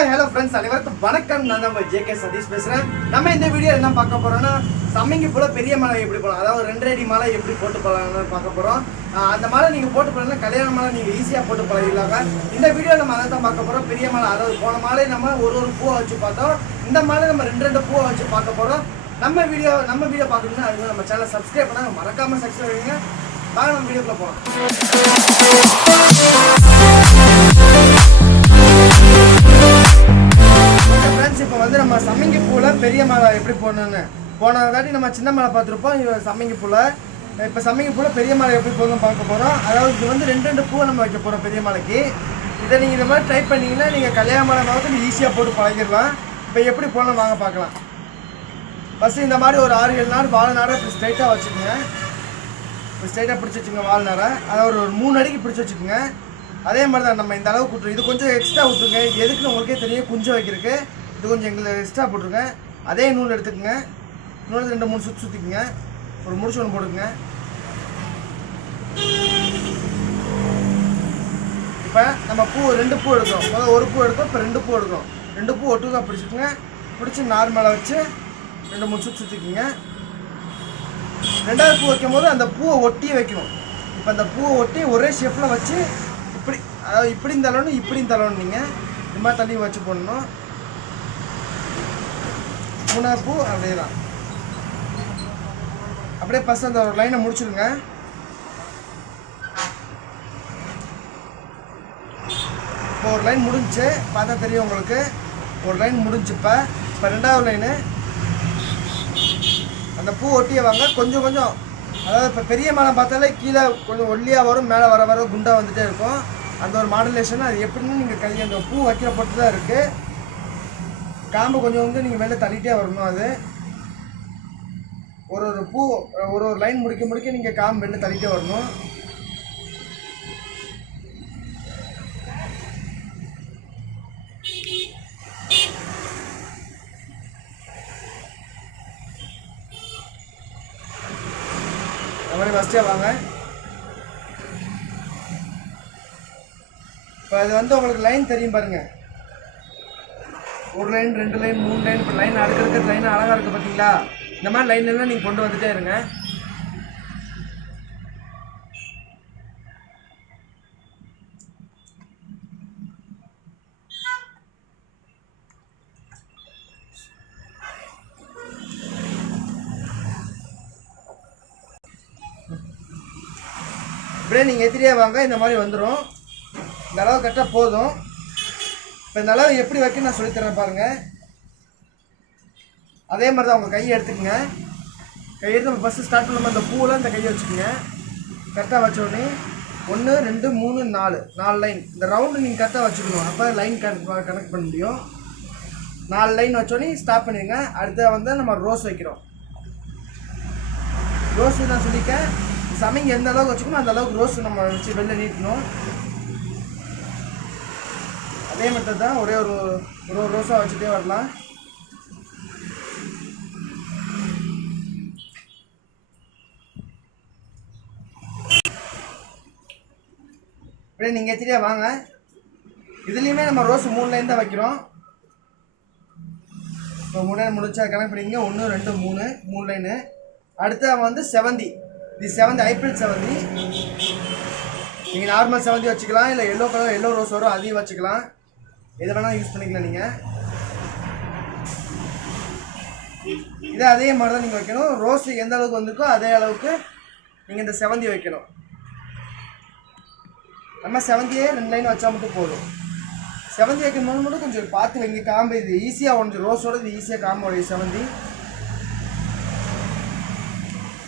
Hi hello friends, அனைவருக்கும் வணக்கம். நான் நம்ம ஜேகே சதீஷ் பேசுகிறேன். நம்ம இந்த வீடியோ என்ன பார்க்க போகிறோம்னா, சம்மங்கி போல் பெரிய மாலை எப்படி போகலாம், அதாவது 2 அடி மாலை எப்படி போட்டு போகலாம்னு பார்க்க போகிறோம். அந்த மாலை நீங்கள் போட்டு போகலாம், கல்யாண மாலை நீங்கள் ஈஸியாக போட்டு பழகிடலாங்க. இந்த வீடியோ நம்ம அதை தான் பார்க்க போகிறோம். பெரிய மாலை, அதாவது போன மாலை நம்ம ஒரு பூவை வச்சு பார்த்தோம். இந்த மாலை நம்ம 2 பூவை வச்சு பார்க்க போகிறோம். நம்ம வீடியோ பார்க்கணும்னா அது நம்ம சேனலை சப்ஸ்கிரைப் பண்ணால் மறக்காமல் சப்ஸ்கிரைப் பண்ணுங்க. வாங்க நம்ம வீடியோக்குள்ள போகலாம். இப்போ வந்து நம்ம சம்மங்கி பூவில் பெரிய மாலை எப்படி போடணுன்னு போன தாட்டி நம்ம சின்ன மாலை பார்த்துருப்போம். சம்மங்கி பூவில் இப்போ சம்மங்கி பூவில் பெரிய மாலை எப்படி போகணும்னு பார்க்க போகிறோம். அதாவது இது வந்து 2 பூவை நம்ம வைக்க போகிறோம் பெரிய மாலைக்கு. இதை நீங்கள் இந்த மாதிரி ட்ரை பண்ணிங்கன்னா நீங்கள் கல்யாண மாலை மாதிரி ஈஸியாக போட்டு பழகிடலாம். இப்போ எப்படி போகணும் வாங்க பார்க்கலாம். ஃபஸ்ட்டு இந்த மாதிரி ஒரு 6-7 நாள் வாழை நாரை இப்படி ஸ்ட்ரைட்டாக வச்சுக்கோங்க. இப்போ ஸ்ட்ரைட்டாக பிடிச்சி வச்சுக்கோங்க வாழை நாரை. அதை ஒரு 3 அடிக்கு பிடிச்சி வச்சுக்கோங்க. அதே மாதிரி தான் நம்ம இந்த அளவுக்கு விட்டுருங்க. இது கொஞ்சம் எக்ஸ்ட்ரா விட்டுருங்க. எதுக்குன்னு உங்களுக்கே தெரியும், குஞ்சம் வைக்கிறதுக்கு. இது கொஞ்சம் எங்களுக்கு எக்ஸ்ட்ரா போட்டுருங்க. அதே நூல் எடுத்துக்கோங்க. நூல் 2-3 சுற்றிக்குங்க. ஒரு முடிச்சு ஒன்று போட்டுக்குங்க. இப்போ நம்ம 2 பூ எடுக்கிறோம். முதல்ல 1 பூ எடுக்கிறோம், இப்போ 2 பூ எடுக்கிறோம். 2 பூ ஒட்டுக்காக பிடிச்சிக்குங்க. பிடிச்சி நார்மலாக வச்சு 2-3 சுற்றிக்குங்க. 2வது பூ வைக்கும் போது அந்த பூவை ஒட்டி வைக்கணும். இப்போ அந்த பூவை ஒட்டி ஒரே ஷேப்பில் வச்சு இப்படி, அதாவது இப்படியும் தள்ளணும் இப்படியும் தள்ளணும். நீங்கள் இந்த மாதிரி தள்ளி வச்சு போடணும். 3வது பூ அப்படியே தான். அப்படியே ஃபஸ்ட் அந்த ஒரு லைனை முடிச்சுடுங்க. இப்போ ஒரு லைன் முடிஞ்சு பார்த்தா தெரியும் உங்களுக்கு. ஒரு லைன் முடிஞ்சு. இப்போ 2வது லைனு அந்த பூ ஒட்டியே வாங்க. கொஞ்சம் கொஞ்சம், அதாவது இப்போ பெரிய மாலை பார்த்தாலே கீழே கொஞ்சம் ஒல்லியாக வரும், மேலே வர வர குண்டாக வந்துகிட்டே இருக்கும். அந்த ஒரு மாடுலேஷன் அது எப்படின்னு நீங்கள் கையை அந்த பூ வைக்கிற பொறுத்து தான் இருக்குது. காம்பு கொஞ்சம் வந்து நீங்கள் மேலே தள்ளிகிட்டே வரணும். அது ஒரு பூ ஒரு லைன் முடிக்க நீங்கள் காம்பு வெளில தள்ளிகிட்டே வரணும். அது மாதிரி ஃபஸ்ட்டே வாங்க. இப்போ அது வந்து உங்களுக்கு லைன் தெரியும் பாருங்கள். 1 லைன் 2 லைன் 3 லைன். இப்போ லைன் அடுக்க லைன் அழகாக இருக்குது பார்த்தீங்களா? இந்த மாதிரி லைன்லாம் நீங்கள் கொண்டு வந்துகிட்டே இருங்க. இப்படியே நீங்கள் எத்திரியே வாங்க. இந்த மாதிரி வந்துடும். இந்த அளவு கரெக்டாக போதும். இப்போ இந்த அளவு எப்படி வைக்க நான் சொல்லித்தரேன் பாருங்கள். அதே மாதிரி தான் உங்கள் கையை எடுத்துக்கங்க. கையை எடுத்து நம்ம ஃபஸ்ட்டு ஸ்டார்ட் பண்ணும்போது அந்த பூவில் இந்த கையை வச்சுக்கோங்க. கரெக்டாக வச்சோடனே 1 2 3 4 லைன். இந்த ரவுண்டு நீங்கள் கரெக்டாக வச்சுக்கணும். அப்போ லைன் கனெக்ட் பண்ண முடியும். 4 லைன் வச்சோடனே ஸ்டாப் பண்ணிடுங்க. அடுத்த வந்து நம்ம ரோஸ் வைக்கிறோம். ரோஸ் நான் சொல்லிக்க, சமைங்க எந்த அளவுக்கு வச்சுக்கணும் அந்த அளவுக்கு ரோஸ் நம்ம வச்சு வெளில நீட்டணும். அதே மெத்தட் தான். ஒரே ஒரு ரோஸாக வச்சுட்டே வரலாம். அப்படியே நீங்கள் எத்திரியா வாங்க. இதுலேயுமே நம்ம ரோஸ் 3 லைன் தான் வைக்கிறோம். இப்போ 3 லைன் முடிச்சா கணக்கு பண்ணிங்க. 1 2 3 லைனு. அடுத்த வந்து செவந்தி. இது செவந்தி, ஹைப்ரிட் செவந்தி. நீங்கள் நார்மல் செவந்தி வச்சுக்கலாம், இல்லை எல்லோ கலர் எல்லோ ரோஸ் வரும் அதையும் வச்சுக்கலாம். எது வேணாலும் யூஸ் பண்ணிக்கலாம் நீங்கள். இதே அதே மாதிரி தான் நீங்கள் வைக்கணும். ரோஸ் எந்த அளவுக்கு வந்திருக்கோ அதே அளவுக்கு நீங்கள் இந்த செவந்தி வைக்கணும். நம்ம செவந்தியே 2 லைன் வச்சா மட்டும் போதும். செவந்தி வைக்கணும் மட்டும் கொஞ்சம் பார்த்து வைங்க. காம்பு இது ஈஸியாக உடஞ்சி, ரோஸோட இது ஈஸியாக காம்பு உடைய செவந்தி.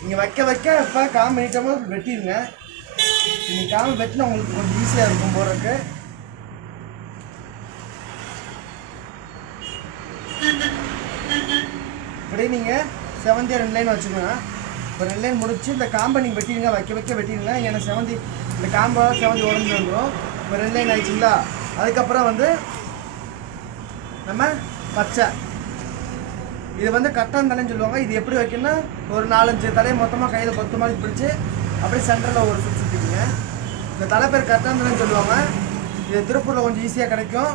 நீங்கள் வைக்க இப்போ காம்பு நீட்டமாக வெட்டிடுங்க. நீங்கள் காம்பு வெட்டினா உங்களுக்கு கொஞ்சம் ஈஸியாக இருக்கும் போகிறதுக்கு. இப்படி நீங்கள் செவந்தியை 2 லைன் வச்சுக்கோங்க. இப்போ 2 லைன் முடிச்சு இந்த காம்பை நீங்கள் வெட்டிடுங்க. வைக்க வெட்டிடுங்க. ஏன்னா செவந்தி இந்த காம்பாக செவந்தி உடஞ்சி வந்துடும். இப்போ 2 லைன் ஆயிடுச்சுங்களா? அதுக்கப்புறம் வந்து நம்ம பச்சை. இது வந்து கட்டான் தலைன்னு சொல்லுவாங்க. இது எப்படி வைக்கணும்னா, ஒரு 4-5 தலையை மொத்தமாக கையில் கொத்து மாதிரி பிடிச்சி அப்படியே சென்டரில் ஒரு சுற்றிக்கிங்க. இந்த தலை பேர் கட்டான் தலைன்னு சொல்லுவாங்க. இது திருப்பூரில் கொஞ்சம் ஈஸியாக கிடைக்கும்.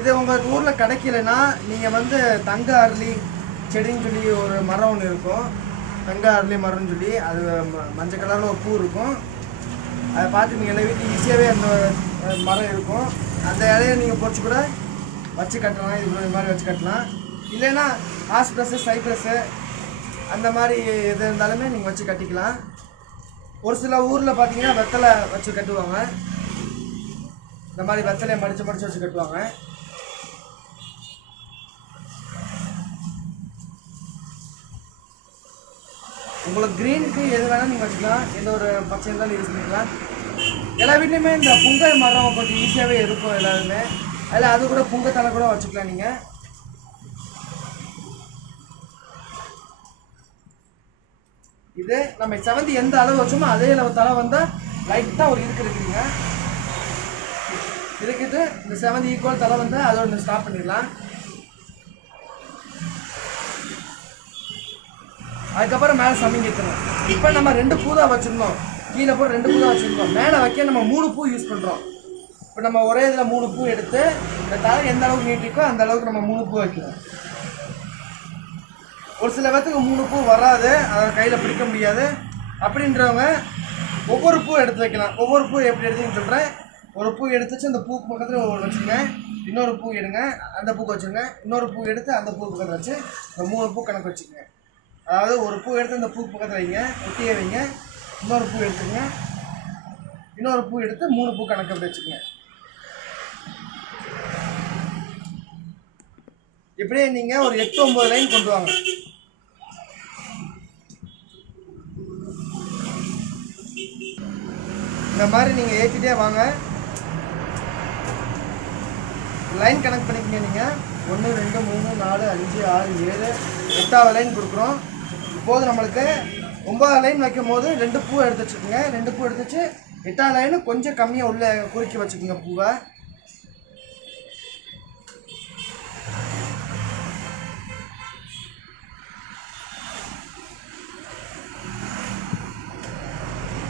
இது உங்கள் ஊரில் கிடைக்கலன்னா நீங்கள் வந்து தங்க அரளி செடின்னு சொல்லி ஒரு மரம் ஒன்று இருக்கும். தங்க அரளி மரம்னு சொல்லி அது மஞ்சள் கலரில் ஒரு பூ இருக்கும். அதை பார்த்து நீங்கள் எல்லா வீட்டுக்கு ஈஸியாகவே அந்த மரம் இருக்கும். அந்த இலையை நீங்கள் பொறிச்சு கூட வச்சு கட்டலாம். இது மாதிரி வச்சு கட்டலாம். இல்லைன்னா ஹாஸ்பிரஸ்ஸு சைப்ரஸ்ஸு அந்த மாதிரி எது இருந்தாலுமே நீங்கள் வச்சு கட்டிக்கலாம். ஒரு சில ஊரில் பார்த்தீங்கன்னா வெத்தலை வச்சு கட்டுவாங்க. இந்த மாதிரி வெத்தலையை மடித்து வச்சு கட்டுவாங்க. உங்களுக்கு க்ரீனுக்கு எது வேணால் நீங்கள் வச்சுக்கலாம். எந்த ஒரு பச்சை இருந்தாலும் யூஸ் பண்ணிக்கலாம். எல்லா வீட்லேயுமே இந்த புங்கை மரம் கொஞ்சம் ஈஸியாகவே இருக்கும் எல்லாருமே. அதில் அது கூட புங்கை தலை கூட வச்சுக்கலாம் நீங்கள். இது நம்ம செவந்தி எந்த அளவு வச்சோமோ அதே அளவு தலை வந்தால் லைட்டாக ஒரு இருக்குங்க. இருக்குது இந்த செவந்தி ஈக்குவல் தலை வந்தால் அதோட ஸ்டாப் பண்ணிடலாம். அதுக்கப்புறம் மேலே சம்மிங் ஏற்றணும். இப்போ நம்ம 2 பூ தான் வச்சுருந்தோம். கீழே போய் 2 பூ தான் வச்சுருந்தோம். மேலே வைக்க நம்ம 3 பூ யூஸ் பண்ணுறோம். இப்போ நம்ம ஒரே இதில் 3 பூ எடுத்து இந்த தலை எந்த அளவுக்கு நீட்டிருக்கோ அந்த அளவுக்கு நம்ம 3 பூ வைக்கணும். ஒரு சில பேர்த்துக்கு 3 பூ வராது, அதை கையில் பிடிக்க முடியாது. அப்படின்றவங்க ஒவ்வொரு பூ எடுத்து வைக்கலாம். ஒவ்வொரு பூ எப்படி எடுத்துன்னு சொல்கிறேன். ஒரு பூ எடுத்துச்சு அந்த பூக்கு பக்கத்தில் ஒரு வச்சுங்க. இன்னொரு பூ எடுங்க, அந்த பூக்கு வச்சுங்க. இன்னொரு பூ எடுத்து அந்த பூ பக்கத்தில் வச்சு இந்த 3 பூ கணக்கு வச்சுக்கோங்க. அதாவது ஒரு பூ எடுத்து அந்த பூக்கு பக்கத்தில் வைங்க, ஒட்டியே வைங்க. இன்னொரு பூ எடுத்துங்க, இன்னொரு பூ எடுத்து 3 பூ கணக்கு வச்சுக்கோங்க. இப்படியே நீங்கள் ஒரு 8-9 லைன் கொண்டு வாங்க. இந்த மாதிரி நீங்கள் ஏற்றிட்டே வாங்க. லைன் கனெக்ட் பண்ணிக்கங்க. நீங்கள் 1 2 3 4 5 6 7 8வது லைன் கொடுக்குறோம். இப்போது நம்மளுக்கு 9வது லைன் வைக்கும் போது 2 பூ எடுத்து வச்சுக்கோங்க. 2 பூ எடுத்து வச்சு 8வது லைனு கொஞ்சம் கம்மியாக உள்ள குறுக்கி வச்சுக்கோங்க பூவை.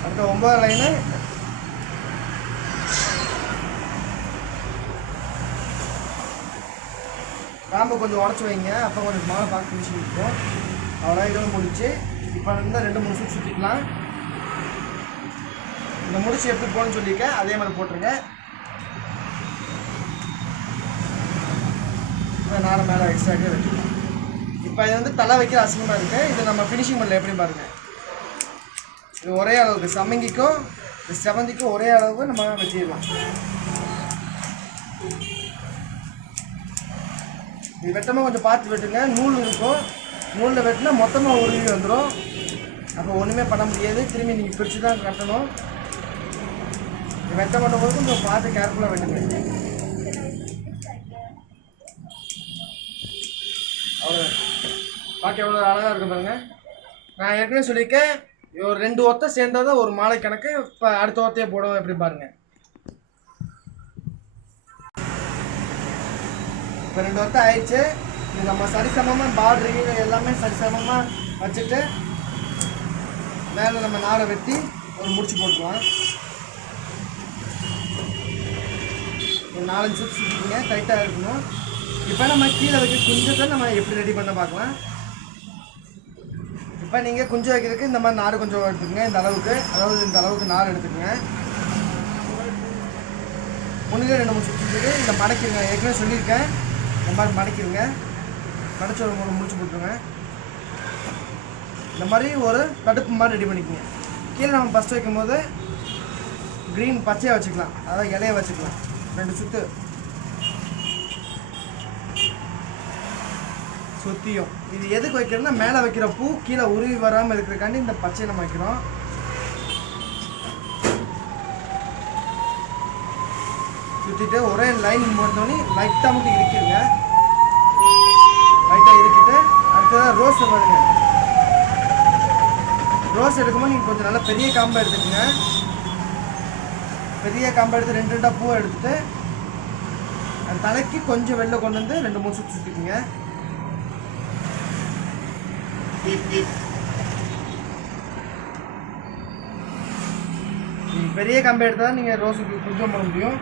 அடுத்த 9வது லைனு காம்பை கொஞ்சம் உடச்சி வைங்க. அப்போ கொஞ்சம் மாலை பார்க்க ஃபினிஷிங் இருக்கும். அவ்வளோ இதோடு முடிச்சு இப்போ இருந்தால் 2-3 சுற்றி சுற்றிக்கலாம். இந்த முடிச்சு எப்படி போகணும்னு சொல்லியிருக்கேன், அதே மாதிரி போட்டுருங்க. நாலு மேலே எக்ஸ்ட்ராக்கே வச்சுக்கலாம். இப்போ இது வந்து தலை வைக்கிற அசிங்கமாக இருக்குது. இது நம்ம ஃபினிஷிங் பண்ணல எப்படி பாருங்கள். இது ஒரே அளவுக்கு சம்மங்கிக்கும் செவந்திக்கும் ஒரே அளவுக்கு நம்ம வெட்டிடலாம். இது வெட்டமாக கொஞ்சம் பார்த்து வெட்டுங்க. நூல் இருக்கும், நூலில் வெட்டினா மொத்தமாக உருவி வந்துடும். அப்போ ஒன்றுமே பண்ண முடியாது. திரும்பி நீங்கள் பிரித்து தான் கட்டணும். இது வெட்ட பண்ணும்போது கொஞ்சம் பார்த்து கேர்ஃபுல்லாக வெட்டுங்க. அவ்வளோ பார்க்க எவ்வளோ அழகாக இருக்கும் பாருங்க. நான் ஏற்கனவே சொல்லியிருக்கேன், ஒரு 2 ஒத்தை சேர்ந்தால் தான் ஒரு மாலை கணக்கு. இப்போ அடுத்த ஒத்தையை போடுவோம் எப்படி பாருங்கள். இப்போ 2 ஒத்தை ஆயிடுச்சு. இது நம்ம சரிசமமாக பார்டரு எல்லாமே சரிசமமாக வச்சுட்டு மேலே நம்ம நாரை வெட்டி ஒரு முடிச்சு போட்டுக்கலாம். ஒரு 4-5 சுற்றி சுற்றிங்க, டைட்டாக இருக்கணும். இப்போ நம்ம கீழே வைக்க குஞ்சத்தை நம்ம எப்படி ரெடி பண்ண பார்க்கலாம். இப்போ நீங்கள் குஞ்சு வைக்கிறதுக்கு இந்த மாதிரி நார் கொஞ்சம் எடுத்துக்கங்க. இந்த அளவுக்கு, அதாவது இந்த அளவுக்கு நார் எடுத்துக்கங்க. ஒன்றுக்கு 2-3 சுற்றிட்டு இந்த மடக்கிடுங்க. ஏற்கனவே சொல்லியிருக்கேன், இந்த மாதிரி மடக்கிடுங்க. மடிச்சு ஒரு 3 முடிச்சு போட்டுருங்க. இந்த மாதிரி ஒரு தடுப்பு மாதிரி ரெடி பண்ணிக்கோங்க. கீழே நம்ம ஃபஸ்ட்டு வைக்கும் போது க்ரீன் பச்சையாக வச்சுக்கலாம், அதாவது இலையை வச்சுக்கலாம். 2 சுற்று சுற்றியும். இது எதுக்கு வைக்கிறதுனா மேலே வைக்கிற பூ கீழே உருவி வராமல் இருக்கிறதுக்காண்டி இந்த பச்சையை நம்ம வைக்கிறோம். சுற்றிட்டு ஒரே லைன் போட்டோன்னே லைட்டாக மட்டும் இறுக்கிடுங்க. லைட்டாக இறுக்கிட்டு அடுத்ததாக ரோஸ் பாருங்க. ரோஸ் எடுக்கும்போது நீங்கள் கொஞ்சம் நல்லா பெரிய காம்பை எடுத்துக்கோங்க. பெரிய காம்பை எடுத்து 2 பூவை எடுத்துட்டு அந்த தலைக்கு கொஞ்சம் வெளில கொண்டு வந்து 2-3 சுற்றி சுற்றிக்குங்க. பெரிய கம்பை எடுத்தால் தான் நீங்கள் ரோஸுக்கு கொஞ்சம் போட முடியும்.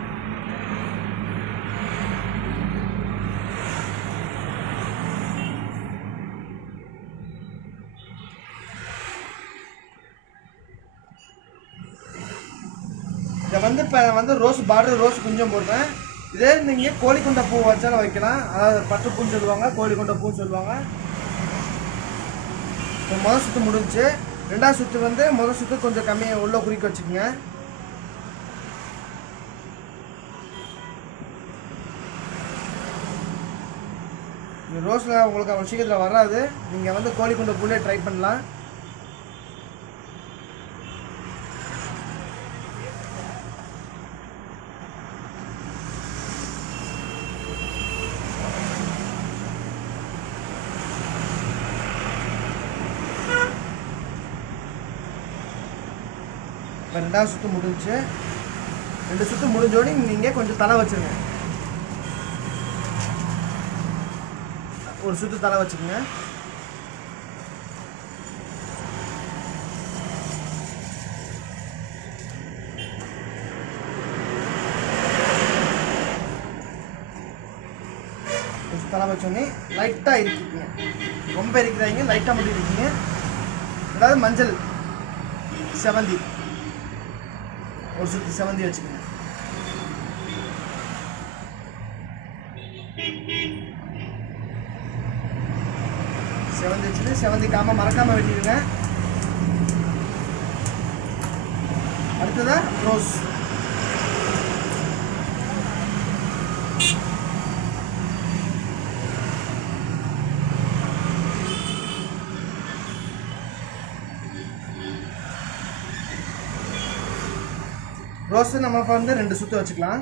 வந்து இப்போ வந்து ரோஸ் கொஞ்சம் போடுறேன். இதே நீங்கள் கோழிக்கொண்டை பூ வச்சாலும் வைக்கலாம். அதாவது பட்டுப்பூன்னு சொல்லுவாங்க, கோழிக்கொண்டை பூன்னு சொல்லுவாங்க. இப்போ முதல் சுற்று முடிஞ்சு. ரெண்டாவது சுற்று வந்து முதல் சுற்று கொஞ்சம் கம்மியாக உள்ள குறிக்க வச்சுக்கோங்க. இந்த ரோஸில் உங்களுக்கு அவ்வளோ சீக்கிரத்தில் வராது. நீங்கள் வந்து கோழிக்கொண்டை பூலே ட்ரை பண்ணலாம். இப்போ ரெண்டாவது சுற்று முடிஞ்சு. 2 சுற்று முடிஞ்சோடனே நீங்கள் கொஞ்சம் தலை வச்சுருங்க. ஒரு சுற்று தலை வச்சுக்கோங்க. தலை வச்சோடனே லைட்டாக இருக்குங்க. ரொம்ப இருக்கிறாங்க, லைட்டாக மட்டும் இருக்குங்க. அதாவது மஞ்சள் செவந்தி ஒரு சுற்றி செவந்தி வச்சுக்கோங்க. செவந்தி வச்சுட்டு செவந்தி காம மறக்காமல் வெட்டிடுங்க. அடுத்ததான் ரோஸ். ரோஸு நம்ம வந்து 2 சுற்று வச்சுக்கலாம்.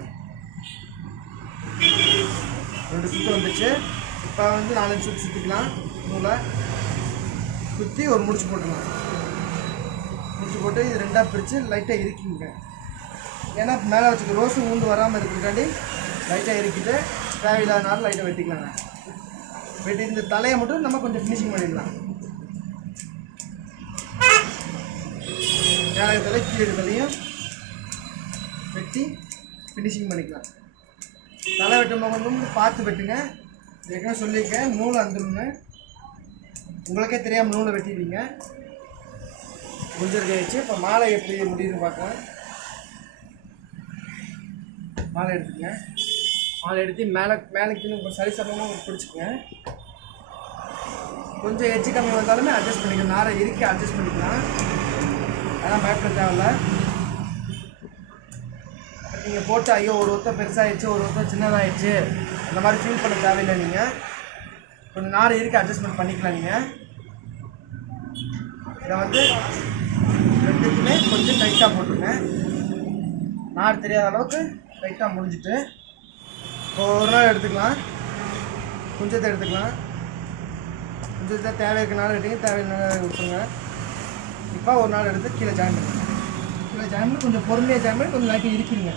2 சுற்று வந்துச்சு. இப்போ வந்து 4 சுற்று சுற்றிக்கலாம். நூலை சுற்றி ஒரு முடிச்சு போட்டுக்கலாம். முடிச்சு போட்டு இது 2ஆக பிரித்து லைட்டாக இறுக்கிங்க. ஏன்னா மேலே வச்சுக்க ரோஸு ஊந்து வராமல் இருக்கிறதுக்காண்டி லைட்டாக இறுக்கிட்டு தேவையில்லாதனால லைட்டாக வெட்டிக்கலாங்க. வெட்டி இந்த தலையை மட்டும் நம்ம கொஞ்சம் ஃபினிஷிங் பண்ணிடலாம். மேலே தலை கீழே தலையும் வெட்டி ஃபினிஷிங் பண்ணிக்கலாம். தலை வெட்டும் போது பார்த்து வெட்டுங்க. ஏற்கனவே சொல்லியிருக்கேன், நூல் அந்துருன்னு உங்களுக்கே தெரியாமல் நூலை வெட்டிடுவீங்க. முடிஞ்சிருக்க வச்சு இப்போ மாலை எப்படி முடியுதுன்னு பார்க்கலாம். மாலை எடுத்துக்கங்க. மாலை எடுத்து மேலேக்கு கொஞ்சம் சரிசமமாக பிடிச்சிக்கங்க. கொஞ்சம் எச்சு கம்மி வந்தாலுமே அட்ஜஸ்ட் பண்ணிக்கலாம். நாரை இறுக்கி அட்ஜஸ்ட் பண்ணிக்கலாம். அதெல்லாம் பயப்பட தேவையில்ல. நீங்கள் போட்டு ஐயோ ஒரு ஒருத்தர் பெருசாகிடுச்சு ஒரு ஒருத்தர் சின்னதாகிடுச்சு அந்த மாதிரி ஃபீல் பண்ண தேவையில்லை. நீங்கள் கொஞ்சம் நாரை இறுக்கி அட்ஜஸ்ட்மெண்ட் பண்ணிக்கலாம். நீங்கள் இதை வந்து 2க்குமே கொஞ்சம் டைட்டாக போட்டுருங்க. நார் தெரியாத அளவுக்கு டைட்டாக முடிஞ்சிட்டு இப்போ ஒரு நாள் எடுத்துக்கலாம். கொஞ்சத்தை எடுத்துக்கலாம். கொஞ்சத்தை தேவை இருக்கனால எடுத்துங்க, தேவையில்லை விட்டுருங்க. இப்போ ஒரு நாள் எடுத்து கீழே ஜாயின் பண்ணுங்க. கீழே ஜாயின் பண்ணி கொஞ்சம் பொறுமையாக ஜாயின் பண்ணி கொஞ்சம் லைட்டாக இறுக்கிடுங்க.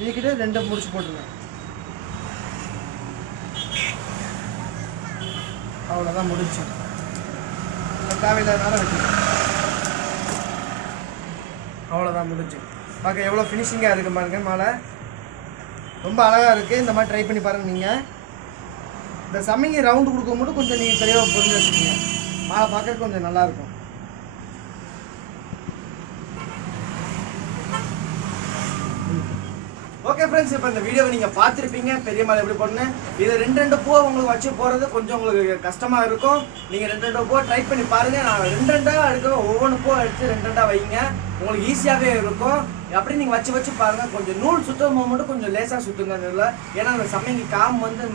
இறுக்கிட்டு 2 முடிச்சு போட்டுருங்க. அவ்வளோதான் முடிச்சு. தேவையில்லாதனால வெட்டிங்க. அவ்வளோதான் முடிஞ்சு. பார்க்க எவ்வளோ ஃபினிஷிங்காக இருக்குது பாருங்க. மாலை ரொம்ப அழகாக இருக்குது. இந்த மாதிரி ட்ரை பண்ணி பாருங்கள். நீங்கள் இந்த சமைங்க ரவுண்டு கொடுக்க மட்டும் கொஞ்சம் நீங்கள் தெளிவாக பொருள் வச்சுக்கோங்க. மாலை பார்க்குறதுக்கு கொஞ்சம் நல்லாயிருக்கும். ஓகே ஃப்ரெண்ட்ஸ், இப்போ இந்த வீடியோவை நீங்கள் பார்த்துருப்பீங்க. பெரிய மாலை எப்படி போடணும். இது 2 பூவை உங்களுக்கு வச்சு போகிறது கொஞ்சம் உங்களுக்கு கஷ்டமாக இருக்கும். நீங்கள் 2 பூவை ட்ரை பண்ணி பாருங்கள். நான் 2 எடுக்கிறோம். ஒவ்வொன்று பூவை எடுத்து 2 வைங்க. உங்களுக்கு ஈஸியாகவே இருக்கும். அப்படி நீங்கள் வச்சு பாருங்கள். கொஞ்சம் நூல் சுத்தம் மட்டும் கொஞ்சம் லேசாக சுற்றுங்க நூலில். ஏன்னா அந்த சமைங்க காம் வந்து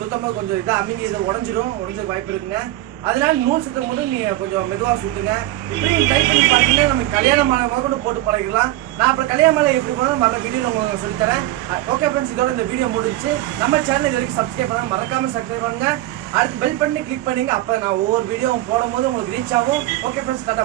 சுத்தமாக கொஞ்சம் இதாக அமைங்க இதை உடஞ்சிக்க வாய்ப்பு இருக்குங்க. அதனால நூல் சுத்தம் மட்டும் நீங்கள் கொஞ்சம் மெதுவாக சுற்றுங்க. இப்படி நீங்கள் ட்ரை பண்ணி பார்த்தீங்கன்னா நம்ம கல்யாண மாலை கூட போட்டு பழகிடலாம். நான் அப்புறம் கல்யாண மாலை எப்படி போனால் மற்ற வீடியோ உங்களுக்கு சொல்லித்தரேன். ஓகே ஃப்ரெண்ட்ஸ், இதோட இந்த வீடியோ முடிச்சு. நம்ம சேனல் இது வரைக்கும் சப்ஸ்கிரைப் பண்ணால் மறக்காமல் சப்ஸ்கிரைப் பண்ணுங்கள். அடுத்து பெல் பண்ணி கிளிக் பண்ணிங்க. அப்போ நான் ஒவ்வொரு வீடியோவும் போடும்போது உங்களுக்கு ரீச் ஆகும். Okay friends, Tata.